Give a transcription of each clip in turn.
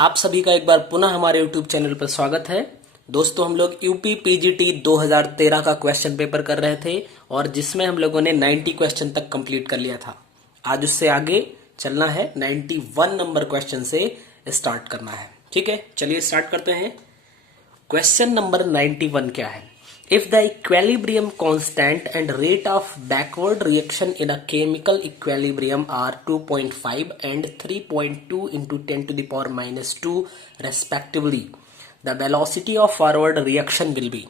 आप सभी का एक बार पुनः हमारे यूट्यूब चैनल पर स्वागत है। दोस्तों, हम लोग यूपी पीजीटी 2013 का क्वेश्चन पेपर कर रहे थे और जिसमें हम लोगों ने 90 क्वेश्चन तक कंप्लीट कर लिया था। आज उससे आगे चलना है, 91 नंबर क्वेश्चन से स्टार्ट करना है। ठीक है, चलिए स्टार्ट करते हैं। क्वेश्चन नंबर 91 क्या है? If the equilibrium constant and rate of backward reaction in a chemical equilibrium are 2.5 and 3.2 into 10 to the power minus 2 respectively, the velocity of forward reaction will be।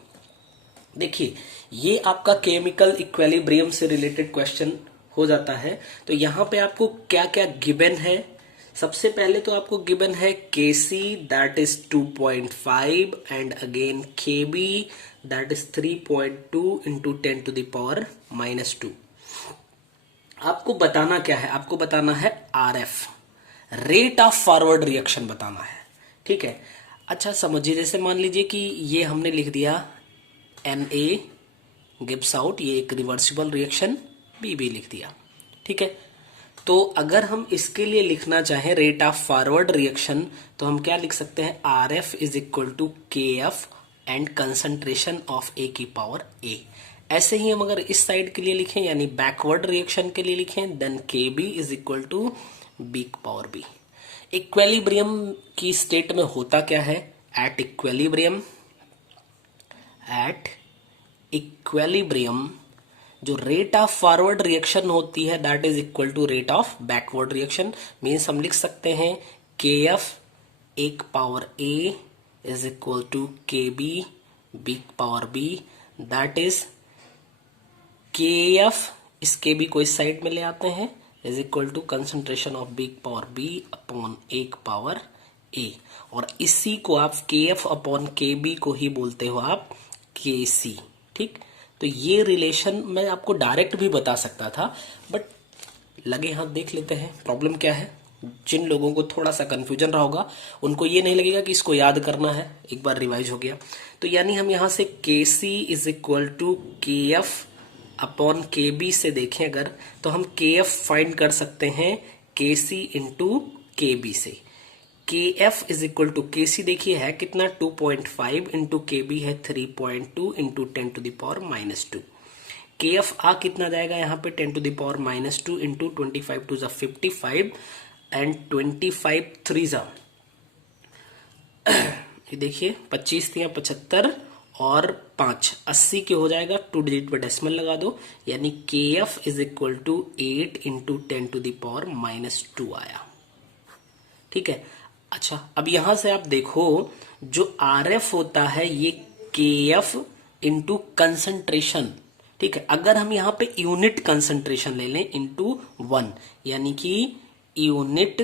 देखिए, ये आपका chemical equilibrium से related question हो जाता है। तो यहाँ पे आपको क्या क्या गिवन है? सबसे पहले तो आपको गिवन है Kc that is 2.5 and again Kb that is 3.2 into 10 to the power minus 2। आपको बताना क्या है? आपको बताना है RF, rate of forward reaction बताना है। ठीक है, अच्छा समझिए, जैसे मान लीजिए कि ये हमने लिख दिया Na गिव्स आउट, ये एक रिवर्सिबल रिएक्शन, Bb लिख दिया। ठीक है, तो अगर हम इसके लिए लिखना चाहें रेट ऑफ फॉरवर्ड रिएक्शन, तो हम क्या लिख सकते हैं? RF is equal to KF and concentration of A की पावर A। ऐसे ही हम अगर इस साइड के लिए लिखें, यानी बैकवर्ड रिएक्शन के लिए लिखें, then KB is equal to B की पावर B। इक्विलिब्रियम की स्टेट में होता क्या है? एट इक्विलिब्रियम जो रेट ऑफ फॉरवर्ड रिएक्शन होती है that is equal to rate of backward reaction. Means हम लिख सकते हैं KF एक power A is equal to KB B power B, that is KF, इस KB को इस साइड में ले आते हैं, is equal to concentration of B power B upon एक पावर A, और इसी को आप KF अपॉन KB को ही बोलते हो आप KC। ठीक, तो ये रिलेशन मैं आपको डायरेक्ट भी बता सकता था, बट लगे हाथ देख लेते हैं प्रॉब्लम क्या है। जिन लोगों को थोड़ा सा कंफ्यूजन रहा होगा उनको ये नहीं लगेगा कि इसको याद करना है, एक बार रिवाइज हो गया। तो यानी हम यहां से KC is equal to KF upon KB से देखें अगर, तो हम KF फाइंड कर सकते हैं KC इंटू KB से। KF is equal to KC देखिए है कितना, 2.5 इंटू KB है 3.2 into 10 to the power minus 2। KF आ कितना जाएगा यहाँ पे? 10 to the power minus 2 into 25 to 55 and 25 3 जा, ये देखिए 25 3 75 और 5 80 के हो जाएगा। 2 डिजिट पे डेसिमल लगा दो, यानी KF is equal to 8 into 10 to the power minus 2 आया। ठीक है, अच्छा अब यहां से आप देखो जो RF होता है ये KF इंटू कंसंट्रेशन। ठीक है, अगर हम यहां पे यूनिट कंसंट्रेशन ले लें इंटू 1, यानी कि यूनिट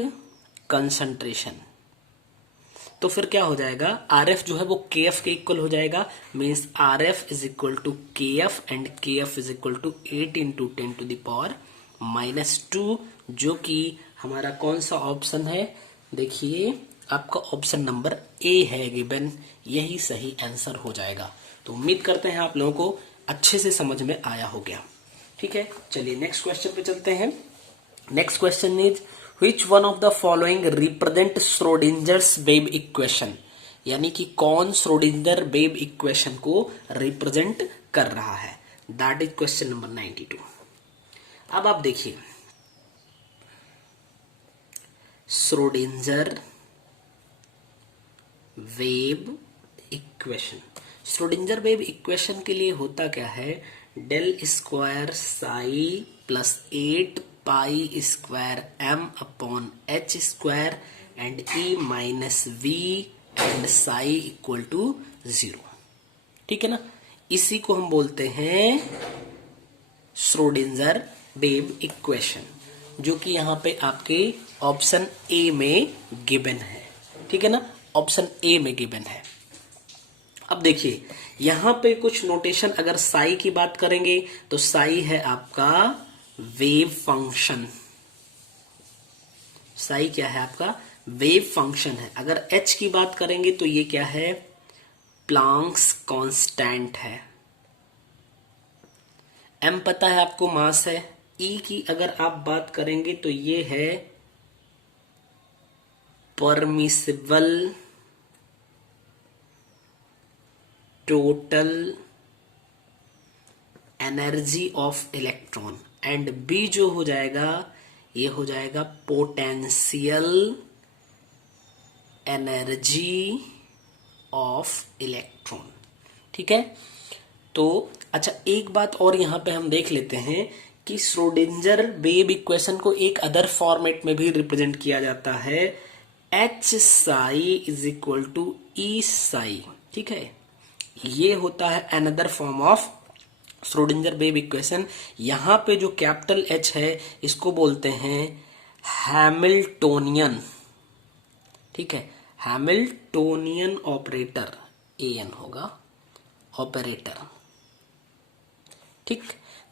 कंसंट्रेशन, तो फिर क्या हो जाएगा? RF जो है वो KF के इक्वल हो जाएगा। Means RF is equal to KF and KF is equal to 8 into 10 to the power minus 2, जो कि हमारा कौन सा ऑप्शन है? देखिए आपका ऑप्शन नंबर A है गिवन, यही सही आंसर हो जाएगा। तो उम्मीद करते हैं आप लोगों को अच्छे से समझ में आया हो गया। ठीक है, चलिए नेक्स्ट क्वेश्चन पे चलते हैं। Next question is which one of the following represent Schrodinger's wave equation, यानी कि कौन श्रोडिंजर वेव इक्वेशन को रिप्रेजेंट कर रहा है? That is question number 92। अब आप देखिए Schrodinger wave equation. Schrodinger wave equation के लिए होता क्या है? Del square psi plus 8 pi square m upon h square and E minus V and psi equal to 0। ठीक है ना, इसी को हम बोलते हैं श्रोडिंजर वेव इक्वेशन, जो कि यहां पे आपके ऑप्शन A में गिवन है। ठीक है ना, ऑप्शन A में गिवन है। अब देखिए यहां पे कुछ नोटेशन, अगर साई की बात करेंगे तो साई है आपका वेव फंक्शन। साई क्या है? आपका वेव फंक्शन है। अगर H की बात करेंगे तो ये क्या है? प्लांक्स कांस्टेंट है। M पता है आपको, मास है। E की अगर आप बात करेंगे तो ये है permissible total energy of electron, and b जो हो जाएगा ये हो जाएगा पोटेंशियल एनर्जी ऑफ इलेक्ट्रॉन। ठीक है, तो अच्छा एक बात और यहां पे हम देख लेते हैं कि श्रोडिंजर वेव इक्वेशन को एक अदर फॉर्मेट में भी रिप्रेजेंट किया जाता है, H psi is equal to E psi. ठीक है, ये होता है another form of Schrodinger wave equation. यहां पे जो कैपिटल एच है इसको बोलते हैं हैमिल्टोनियन। ठीक है, हैमिल्टोनियन ऑपरेटर, एन होगा ऑपरेटर। ठीक,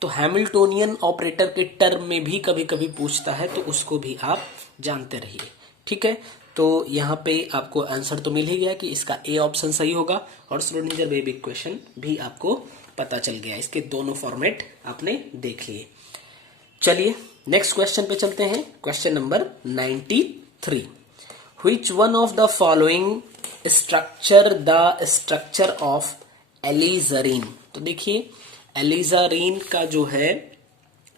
तो हैमिल्टोनियन ऑपरेटर के टर्म में भी कभी कभी पूछता है, तो उसको भी आप जानते रहिए। ठीक है, तो यहाँ पे आपको आंसर तो मिल ही गया कि इसका ए ऑप्शन सही होगा, और श्रोडिंजर वेव इक्वेशन भी आपको पता चल गया, इसके दोनों फॉर्मेट आपने देख लिए। चलिए नेक्स्ट क्वेश्चन पे चलते हैं, question number 93। Which one of the following structure of alizarin. तो देखिए एलिजारीन का जो है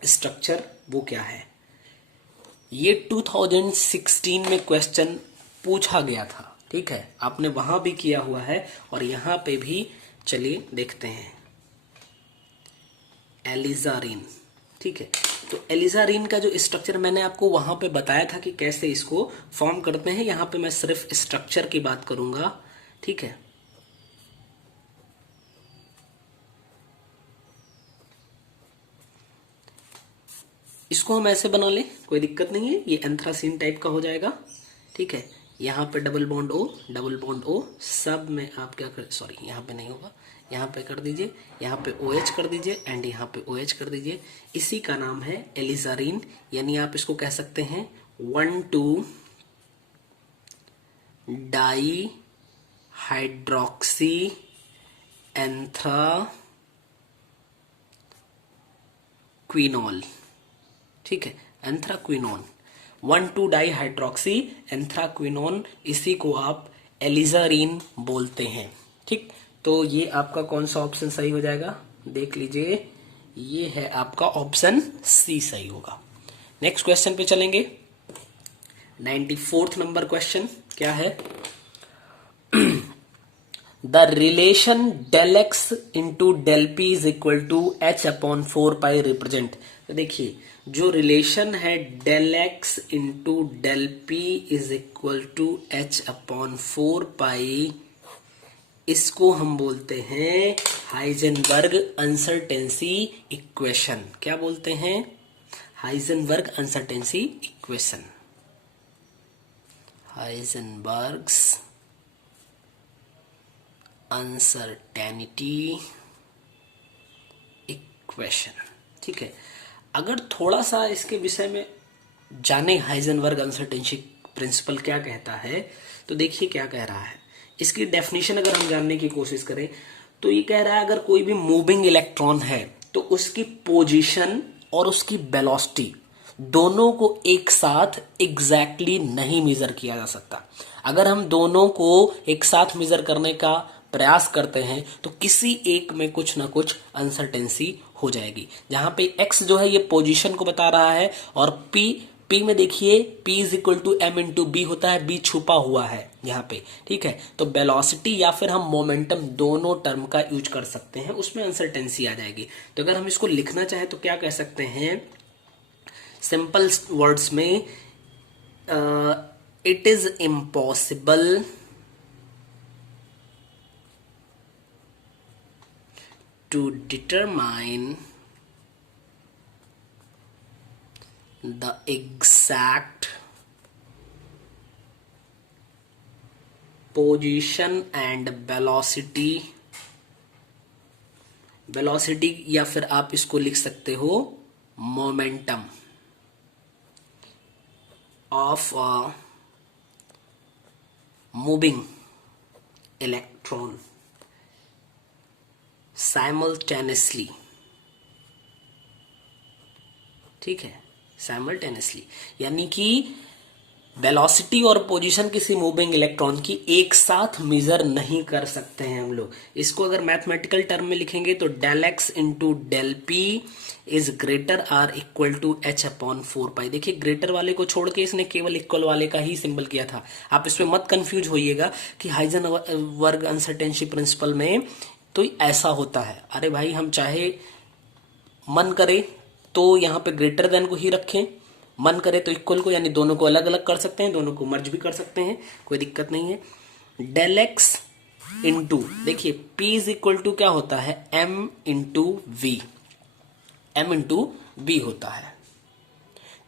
स्ट्रक्चर वो क्या है, ये 2016 में क्वेश्चन पूछा गया था। ठीक है, आपने वहां भी किया हुआ है और यहां पे भी, चलिए देखते हैं एलिजारीन। ठीक है, तो एलिजारीन का जो स्ट्रक्चर मैंने आपको वहां पे बताया था कि कैसे इसको फॉर्म करते हैं, यहां पे मैं सिर्फ स्ट्रक्चर की बात करूंगा। ठीक है, इसको हम ऐसे बना लें, कोई दिक्कत नहीं है, ये एंथ्रासीन टाइप का हो जाएगा। ठीक है, यहाँ पे डबल बॉन्ड ओ, सब में आप क्या कर, सॉरी यहाँ पे नहीं होगा, यहाँ पे कर दीजिए, यहाँ पे OH कर दीजिए एंड यहाँ पे OH कर दीजिए। इसी का नाम है एलिजारीन, यानी आप इसको कह सकते हैं 1,2 डाई हाइड्रोक्सी एंथ्राक्विनोल। ठीक है, एंथ्राक्विनोन, 1,2 डाई हाइड्रोक्सी एंथ्राक्विनोन, इसी को आप एलिजारीन बोलते हैं। ठीक, तो ये आपका कौन सा ऑप्शन सही हो जाएगा, देख लीजिए, ये है आपका ऑप्शन सी सही होगा। नेक्स्ट क्वेश्चन पे चलेंगे, 94th नंबर क्वेश्चन क्या है, the relation del x into del p is equal to h upon 4 pi represent. तो देखिए जो रिलेशन है del x into del p is equal to h upon 4 pi, इसको हम बोलते हैं हाइजेनबर्ग अनसर्टेंसी इक्वेशन। क्या बोलते हैं, हाइजेनबर्ग अनसर्टेंसी इक्वेशन, हाइजेनबर्ग्स अनसर्टेनिटी इक्वेशन। ठीक है, अगर थोड़ा सा इसके विषय में जाने हाइजेनबर्ग अनसर्टेनिटी प्रिंसिपल क्या कहता है, तो देखिए क्या कह रहा है, इसकी डेफिनेशन अगर हम जानने की कोशिश करें तो ये कह रहा है अगर कोई भी मूविंग इलेक्ट्रॉन है तो उसकी पोजीशन और उसकी वेलोसिटी दोनों को एक साथ एग्जैक्टली नहीं मेजर किया जा सकता। अगर हम दोनों को एक साथ मेजर करने का प्रयास करते हैं तो किसी एक में कुछ ना कुछ अनसर्टेंसी हो जाएगी। जहां पे x जो है ये पोजीशन को बता रहा है, और p में देखिए p is equal to m into b होता है, b छुपा हुआ है यहाँ पे। ठीक है, तो वेलोसिटी या फिर हम मोमेंटम दोनों टर्म का यूज कर सकते हैं, उसमें अनसर्टेंसी आ जाएगी। तो अगर हम इसको लिखना चाहे तो क्या कह सकते हैं, सिंपल वर्ड्स में, it is impossible to determine the exact position and velocity या फिर आप इसको लिख सकते हो momentum of moving electron simultaneously. ठीक है, साइमल्टेनियसली यानी कि वेलोसिटी और पोजीशन किसी मूविंग इलेक्ट्रॉन की एक साथ मेजर नहीं कर सकते हैं हम लोग। इसको अगर मैथमेटिकल टर्म में लिखेंगे तो del x into del p is greater or equal to h upon 4 pi. देखिए ग्रेटर वाले को छोड़ के इसने केवल इक्वल वाले का ही सिंबल किया था। आप इसमें मत कंफ्यूज होइएगा कि हाइजेनबर्ग अनसर्टेनिटी प्रिंसिपल में तो ऐसा होता है। अरे भाई हम चाहे मन करे तो यहाँ पे ग्रेटर देन को ही रखें, मन करे तो इक्वल को, यानी दोनों को अलग अलग कर सकते हैं, दोनों को मर्ज भी कर सकते हैं, कोई दिक्कत नहीं है। डेल एक्स इंटू, देखिए P इज इक्वल टू क्या होता है, M into v, M into b होता है।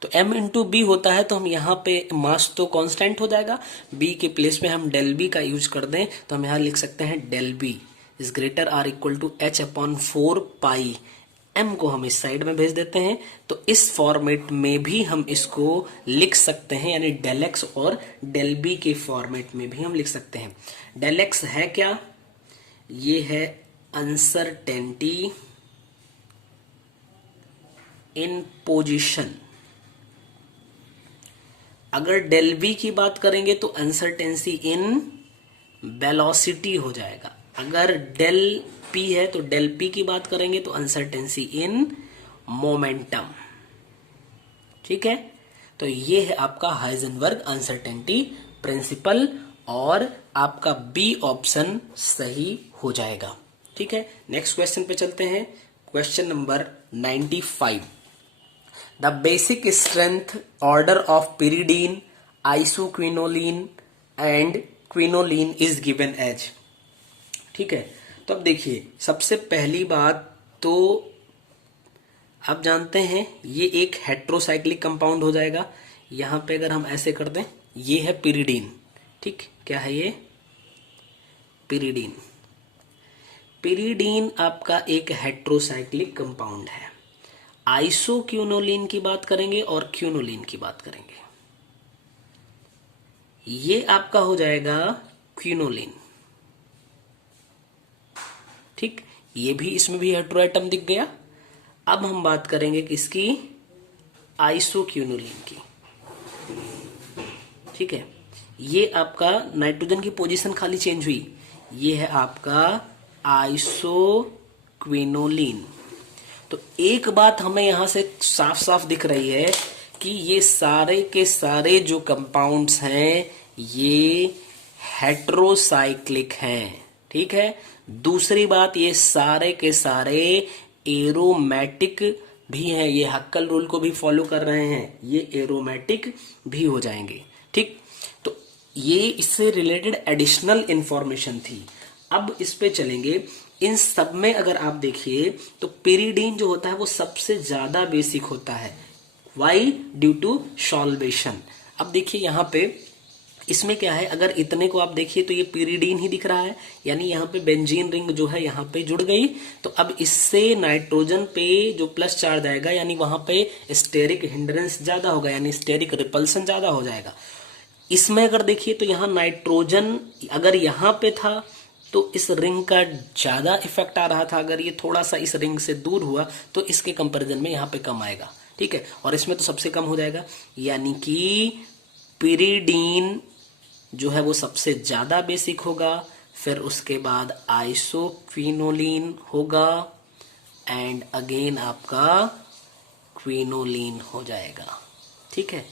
तो M इंटू बी होता है तो हम यहाँ पे मास तो कांस्टेंट हो जाएगा, B के प्लेस पे हम डेल बी का यूज कर दें तो हम यहाँ लिख सकते हैं del b is greater or equal to h upon 4 pi. M को हम इस साइड में भेज देते हैं तो इस फॉर्मेट में भी हम इसको लिख सकते हैं, यानी डेल एक्स और डेल बी के फॉर्मेट में भी हम लिख सकते हैं। डेल एक्स है क्या, ये है अनसर्टेनिटी इन पोजीशन। अगर डेल बी की बात करेंगे तो अनसर्टेनिटी इन वेलोसिटी हो जाएगा। अगर डेल पी है तो डेल पी की बात करेंगे तो अनसर्टेनिटी इन मोमेंटम। ठीक है, तो ये है आपका हाइजेनबर्ग अनसर्टेनिटी प्रिंसिपल और आपका बी ऑप्शन सही हो जाएगा। ठीक है, नेक्स्ट क्वेश्चन पे चलते हैं। Question number 95। The basic strength order of pyridine, isoquinoline and quinoline is given as. ठीक है, तो अब देखिए सबसे पहली बात तो आप जानते हैं ये एक हेट्रोसाइक्लिक कंपाउंड हो जाएगा। यहां पे अगर हम ऐसे कर दें, ये है pyridine। ठीक, क्या है ये, pyridine। pyridine आपका एक हेट्रोसाइक्लिक कंपाउंड है। आइसोक्विनोलिन की बात करेंगे और क्विनोलिन की बात करेंगे, ये आपका हो जाएगा क्विनोलिन। ठीक, ये भी, इसमें भी हेट्रो एटम दिख गया। अब हम बात करेंगे किसकी, आइसोक्विनोलिन की। ठीक है, ये आपका नाइट्रोजन की पोजीशन खाली चेंज हुई, ये है आपका आइसोक्विनोलिन। तो एक बात हमें यहां से साफ साफ दिख रही है कि ये सारे के सारे जो कंपाउंड्स हैं ये हेट्रोसाइक्लिक हैं। ठीक है, दूसरी बात ये सारे के सारे एरोमेटिक भी हैं, ये हक्कल रूल को भी फॉलो कर रहे हैं, ये एरोमेटिक भी हो जाएंगे। ठीक, तो ये इससे रिलेटेड एडिशनल इंफॉर्मेशन थी। अब इस पे चलेंगे। इन सब में अगर आप देखिए तो pyridine जो होता है वो सबसे ज्यादा बेसिक होता है। Why, due to solvation. अब देखिए यहां पे इसमें क्या है, अगर इतने को आप देखिए तो ये pyridine ही दिख रहा है, यानी यहाँ पे बेंजीन रिंग जो है यहाँ पे जुड़ गई। तो अब इससे नाइट्रोजन पे जो प्लस चार्ज आएगा, यानी वहां पे स्टेरिक हिंड्रेंस ज्यादा होगा, यानी स्टेरिक रिपल्सन ज्यादा हो जाएगा। इसमें अगर देखिए तो यहाँ नाइट्रोजन अगर यहाँ पे था तो इस रिंग का ज्यादा इफेक्ट आ रहा था, अगर ये थोड़ा सा इस रिंग से दूर हुआ तो इसके कंपैरिजन में यहाँ पे कम आएगा। ठीक है, और इसमें तो सबसे कम हो जाएगा, यानी कि pyridine जो है वो सबसे ज्यादा बेसिक होगा, फिर उसके बाद आइसोक्विनोलिन होगा एंड अगेन आपका क्विनोलिन हो जाएगा। ठीक है,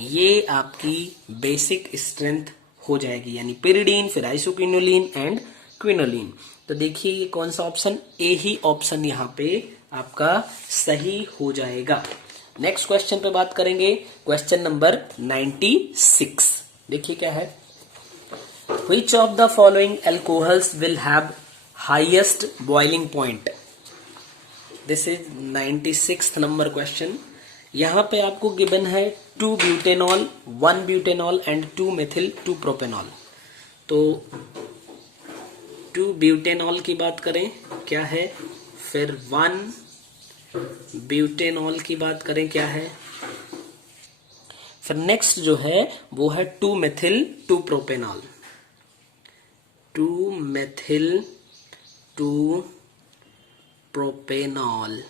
ये आपकी बेसिक स्ट्रेंथ हो जाएगी, यानी pyridine, फिर आइसोक्विनोलिन एंड क्विनोलिन। तो देखिए ये कौन सा ऑप्शन, ए ही ऑप्शन यहाँ पे आपका सही हो जाएगा। नेक्स्ट क्वेश्चन पे बात करेंगे, क्वेश्चन नंबर 96। देखिए क्या है, Which of the following alcohols will have highest boiling point? This is 96th number question. यहाँ पे आपको गिवन है 2 butanol, 1 butanol and 2 methyl 2 propanol. तो 2 ब्यूटेनॉल की बात करें क्या है, फिर 1 ब्यूटेनॉल की बात करें क्या है, फिर नेक्स्ट जो है वो है 2 मेथिल 2 प्रोपेनॉल, 2 मेथिल 2 प्रोपेनॉल।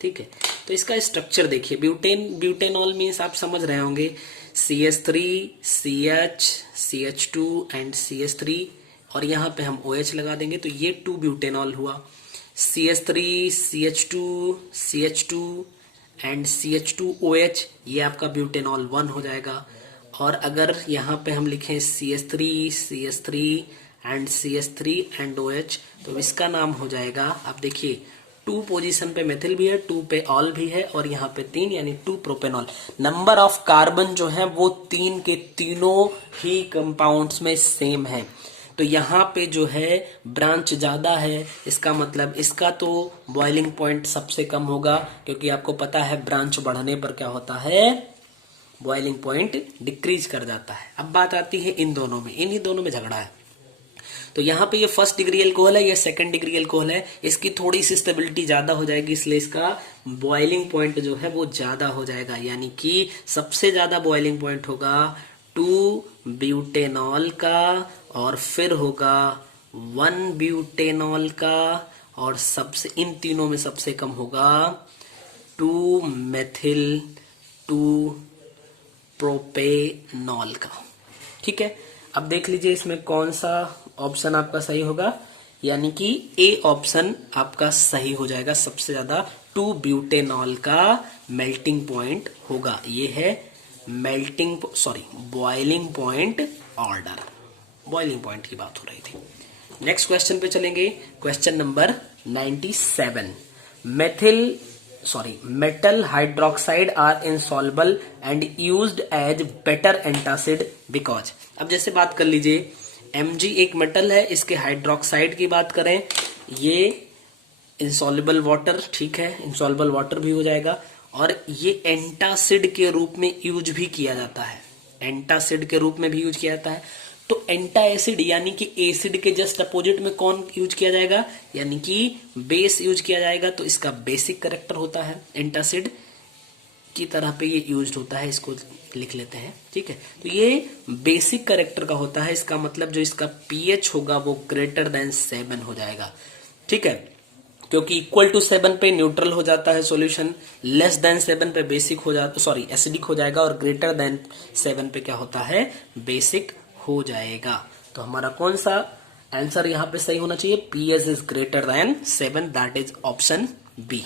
ठीक है, तो इसका स्ट्रक्चर देखिए, ब्यूटेनॉल मीन्स आप समझ रहे होंगे CH3, CH, CH2 and CH3 और यहाँ पे हम OH लगा देंगे तो ये 2 ब्यूटेनॉल हुआ। CH3, CH2, CH2 and CH2OH ये आपका ब्यूटेनॉल 1 हो जाएगा। और अगर यहाँ पे हम लिखें CH3, CH3 and CH3 and OH तो इसका नाम हो जाएगा, आप देखिए 2 पोजीशन पे मेथिल भी है, 2 पे ऑल भी है और यहाँ पे 3 यानी 2 प्रोपेनॉल। नंबर ऑफ कार्बन जो है वो 3 के तीनों ही कंपाउंड्स में सेम है। तो यहाँ पे जो है ब्रांच ज्यादा है, इसका मतलब इसका तो बॉइलिंग पॉइंट सबसे कम होगा, क्योंकि आपको पता है ब्रांच बढ़ने पर क्या होता है, बॉइलिंग पॉइंट डिक्रीज कर जाता है। अब बात आती है इन दोनों में, इन्हीं दोनों में झगड़ा है। तो यहाँ पे ये फर्स्ट डिग्री एल्कोहल है, ये सेकंड डिग्री एल्कोहल है, इसकी थोड़ी सी स्टेबिलिटी ज्यादा हो जाएगी, इसलिए इसका बॉइलिंग पॉइंट जो है वो ज्यादा हो जाएगा। यानी कि सबसे ज्यादा बॉइलिंग पॉइंट होगा 2 ब्यूटेनॉल का और फिर होगा 1 ब्यूटेनॉल का और सबसे इन तीनों में सबसे कम होगा 2 मेथिल 2 प्रोपेनॉल का। ठीक है, अब देख लीजिए इसमें कौन सा ऑप्शन आपका सही होगा, यानी कि ए ऑप्शन आपका सही हो जाएगा। सबसे ज्यादा 2 ब्यूटेनॉल का मेल्टिंग पॉइंट होगा। ये है boiling point order, boiling point की बात हो रही थी। नेक्स्ट क्वेश्चन पे चलेंगे, question number 97। metal hydroxide are insoluble and used as better antacid because। अब जैसे बात कर लीजिए, Mg एक मेटल है, इसके हाइड्रोक्साइड की बात करें, ये इंसॉल्युबल वाटर, ठीक है, इंसॉल्युबल वाटर भी हो जाएगा। और ये एंटासिड के रूप में यूज भी किया जाता है, एंटासिड के रूप में भी यूज किया जाता है। तो एंटा एसिड यानी कि एसिड के जस्ट अपोजिट में कौन यूज किया जाएगा, यानी कि बेस यूज किया जाएगा। तो इसका बेसिक कैरेक्टर होता है, एंटासिड की तरह पे ये यूज होता है, इसको लिख लेते हैं। ठीक है, तो ये बेसिक कैरेक्टर का होता है, इसका मतलब जो इसका पीएच होगा वो ग्रेटर देन 7 हो जाएगा। ठीक है, क्योंकि इक्वल टू 7 पे न्यूट्रल हो जाता है सॉल्यूशन, लेस देन 7 पे बेसिक हो जाता, एसिडिक हो जाएगा, और ग्रेटर देन 7 पे क्या होता है, बेसिक हो जाएगा। तो हमारा कौन सा आंसर यहाँ पे सही होना चाहिए, pH is greater than 7, that is option b.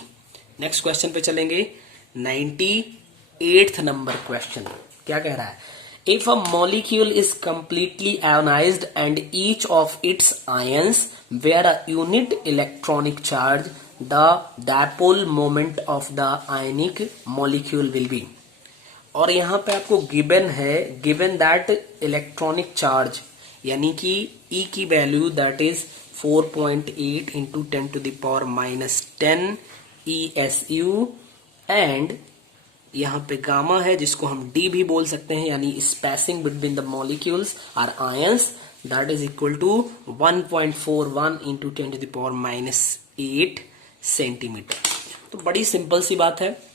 Next question पे चलेंगे, 98th नंबर क्वेश्चन क्या कह रहा है, if a molecule is completely ionised and each of its ions were a unit electronic charge, the dipole moment of the ionic molecule will be. और यहाँ पे आपको गिवन है, गिवन दैट इलेक्ट्रॉनिक चार्ज यानी कि E की value that is 4.8 into 10⁻⁻10 ESU and यहाँ पे गामा है जिसको हम D भी बोल सकते हैं, यानी spacing between the molecules are ions that is equal to 1.41 into 10⁻8 centimetre. तो बड़ी सिंपल सी बात है।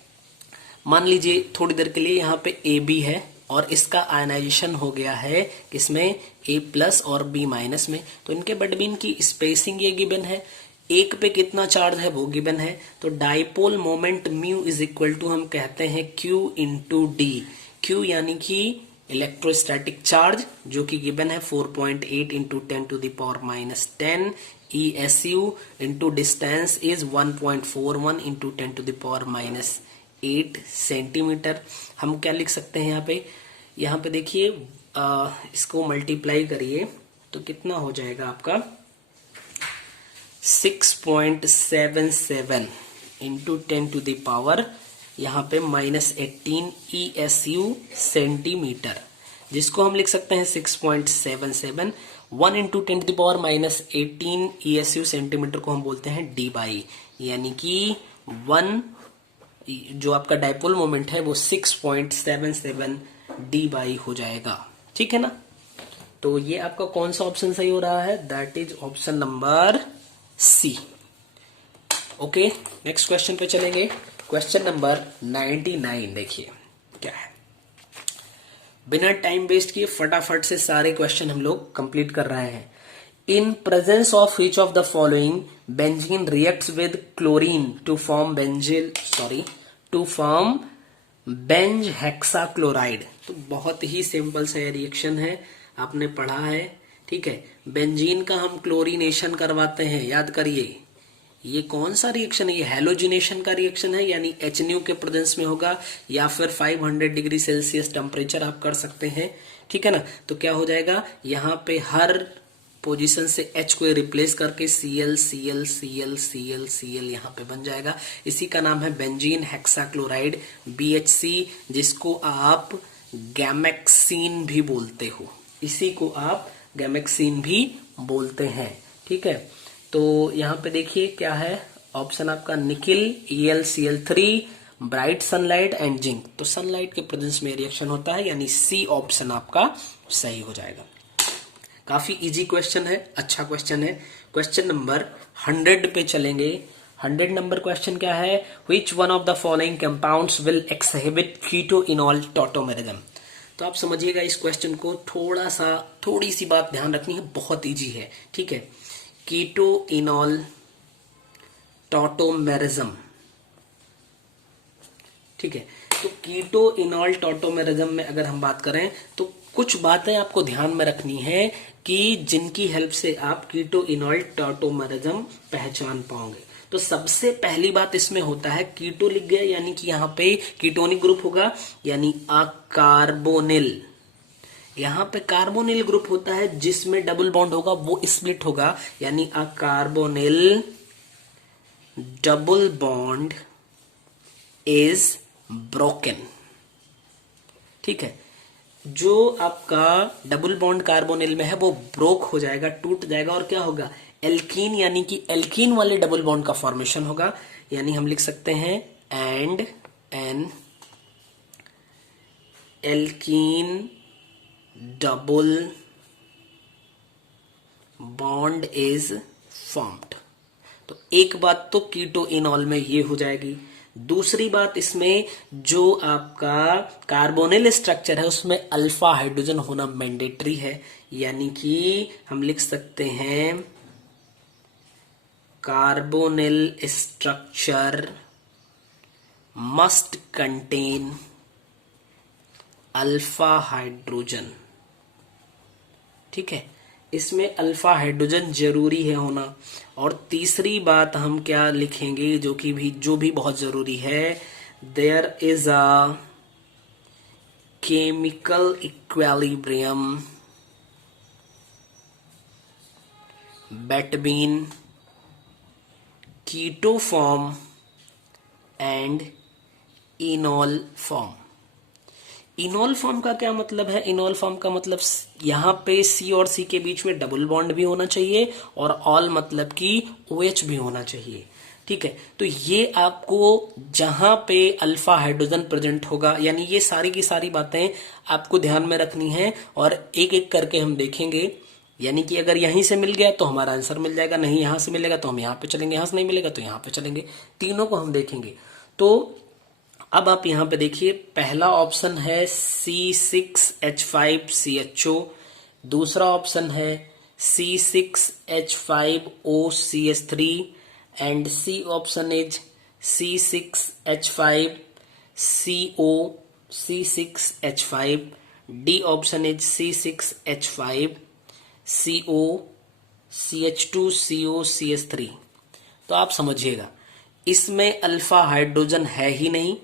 मान लीजिए थोड़ी देर के लिए यहाँ पे AB है और इसका आयनाइजेशन हो गया है किसमें, A+ और B- में। तो इनके बिटवीन की स्पेसिंग ये गिवन है, एक पे कितना चार्ज है वो गिवन है। तो dipole moment mu is equal to हम कहते हैं Q इंटू डी। Q यानी कि इलेक्ट्रोस्टैटिक चार्ज जो कि गिवन है 4.8 into 10⁻10 ESU into distance is 1.41 into 10⁻8 centimetre. हम क्या लिख सकते हैं यहाँ पे देखिए, इसको मल्टीप्लाई करिए तो कितना हो जाएगा आपका 6.77 इंटू 10⁻, यहाँ पे -18 ESU सेंटीमीटर, जिसको हम लिख सकते हैं 6.77। 1 इंटू 10⁻18 ESU सेंटीमीटर को हम बोलते हैं D/, यानी कि 1 जो आपका डाइपोल मोमेंट है वो 6.77 D/, हो जाएगा। ठीक है ना, तो ये आपका कौन सा ऑप्शन सही हो रहा है, that is option number c. Okay, next question पे चलेंगे, क्वेश्चन नंबर 99। देखिए क्या है, बिना टाइम वेस्ट किए फटाफट से सारे क्वेश्चन हम लोग कंप्लीट कर रहे हैं। In presence of which of the following benzene reacts with chlorine to form benzene hexachloride. तो बहुत ही सिंपल सा रिएक्शन है, आपने पढ़ा है, ठीक है। बेंजीन का हम क्लोरीनेशन करवाते हैं, याद करिए। ये कौन सा रिएक्शन है? ये हैलोजिनेशन का रिएक्शन है, यानी HNU के प्रेजेंस में होगा, या फिर 500 डिग्री सेल्सियस टेम्परेचर आप कर सकते हैं, ठीक है ना। तो क्या हो जाएगा, यहाँ पे हर पोजीशन से H को रिप्लेस करके Cl Cl Cl Cl Cl यहाँ पे बन जाएगा। इसी का नाम है बेंजीन हेक्साक्लोराइड, BHC, जिसको आप गैमेक्सीन भी बोलते हो, इसी को आप गैमेक्सीन भी बोलते हैं, ठीक है। तो यहाँ पे देखिए क्या है ऑप्शन आपका, nickel, ElCl3, bright sunlight and zinc. तो सनलाइट के प्रेजेंस में रिएक्शन होता है, यानी C ऑप्शन आपका सही हो जाएगा। काफी इजी क्वेश्चन है, अच्छा क्वेश्चन है। क्वेश्चन नंबर 100 पे चलेंगे। 100 नंबर क्वेश्चन क्या है, which one of the following compounds will exhibit keto enol tautomerism. तो आप समझिएगा इस क्वेश्चन को, थोड़ी सी बात ध्यान रखनी है, बहुत इजी है, ठीक है। कीटोइनॉल टॉटोमेरिज्म, ठीक है। तो कीटोइनॉल टॉटोमेरिज्म में अगर हम बात करें तो कुछ बातें आपको ध्यान में रखनी है कि जिनकी हेल्प से आप कीटोइनॉल टॉटोमेरिज्म पहचान पाओगे। तो सबसे पहली बात इसमें होता है, कीटो लिख गया यानी कि यहाँ पे कीटोनिक ग्रुप होगा, यानी अकार्बोनिल। यहाँ पे कार्बोनिल ग्रुप होता है जिसमें डबल बॉन्ड होगा, वो स्प्लिट होगा, यानी अकार्बोनिल डबल बॉन्ड इज ब्रोकन, ठीक है। जो आपका डबल बॉन्ड कार्बोनिल में है वो ब्रोक हो जाएगा, टूट जाएगा, और क्या होगा, एल्कीन, यानी कि एल्कीन वाले डबल बॉन्ड का फॉर्मेशन होगा। यानी हम लिख सकते हैं and N alkene double bond is formed. तो एक बात तो कीटोइनॉल में ये हो जाएगी। दूसरी बात, इसमें जो आपका कार्बोनिल स्ट्रक्चर है उसमें अल्फा हाइड्रोजन होना मैंडेटरी है, यानी कि हम लिख सकते हैं carbonyl structure must contain alpha hydrogen, ठीक है। इसमें अल्फा हाइड्रोजन जरूरी है होना। और तीसरी बात हम क्या लिखेंगे, जो भी बहुत जरूरी है, there is a chemical equilibrium between keto form and enol form. Enol form का क्या मतलब है? इनॉल फॉर्म का मतलब यहाँ पे C और C के बीच में डबल बॉन्ड भी होना चाहिए, और ऑल मतलब कि OH भी होना चाहिए, ठीक है। तो ये आपको जहां पे अल्फा हाइड्रोजन प्रेजेंट होगा, यानी ये सारी की सारी बातें आपको ध्यान में रखनी है, और एक एक करके हम देखेंगे। यानी कि अगर यहीं से मिल गया तो हमारा आंसर मिल जाएगा, नहीं यहां से मिलेगा तो हम यहाँ पे चलेंगे, यहां से नहीं मिलेगा तो यहाँ पे चलेंगे, तीनों को हम देखेंगे। तो अब आप यहाँ पे देखिए, पहला ऑप्शन है C6H5CHO, दूसरा ऑप्शन है C6H5OCH3, and C option is C6H5CO, C6H5, D option is C6H5CO, CH2CO, CH3। तो आप समझिएगा, इसमें अल्फा हाइड्रोजन है ही नहीं,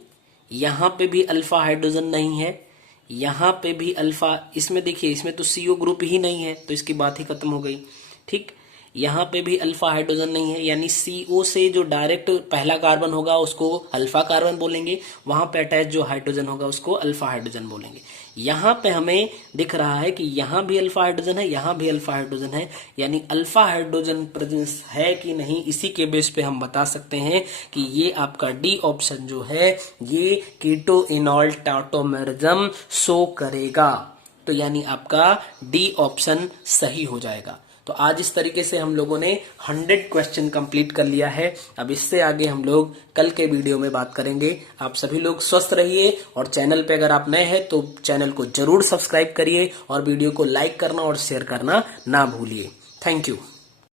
यहां पे भी अल्फा हाइड्रोजन नहीं है, यहां पे भी अल्फा, इसमें देखिए इसमें तो CO ग्रुप ही नहीं है, तो इसकी बात ही खत्म हो गई, ठीक। यहां पे भी अल्फा हाइड्रोजन नहीं है, यानी CO से जो डायरेक्ट पहला कार्बन होगा उसको अल्फा कार्बन बोलेंगे, वहां पे अटैच जो हाइड्रोजन होगा उसको अल्फा हाइड्रोजन बोलेंगे। यहां पे हमें दिख रहा है कि यहां भी अल्फा हाइड्रोजन है, यहां भी अल्फा हाइड्रोजन है, यानी अल्फा हाइड्रोजन प्रेजेंस है कि नहीं, इसी के बेस पे हम बता सकते हैं कि ये आपका D ऑप्शन जो है ये कीटोइनॉल टॉटोमेरिज्म शो करेगा। तो यानी आपका D ऑप्शन सही हो जाएगा। तो आज इस तरीके से हम लोगों ने 100 क्वेश्चन कंप्लीट कर लिया है। अब इससे आगे हम लोग कल के वीडियो में बात करेंगे। आप सभी लोग स्वस्थ रहिए, और चैनल पे अगर आप नए हैं तो चैनल को जरूर सब्सक्राइब करिए, और वीडियो को लाइक करना और शेयर करना ना भूलिए। Thank you.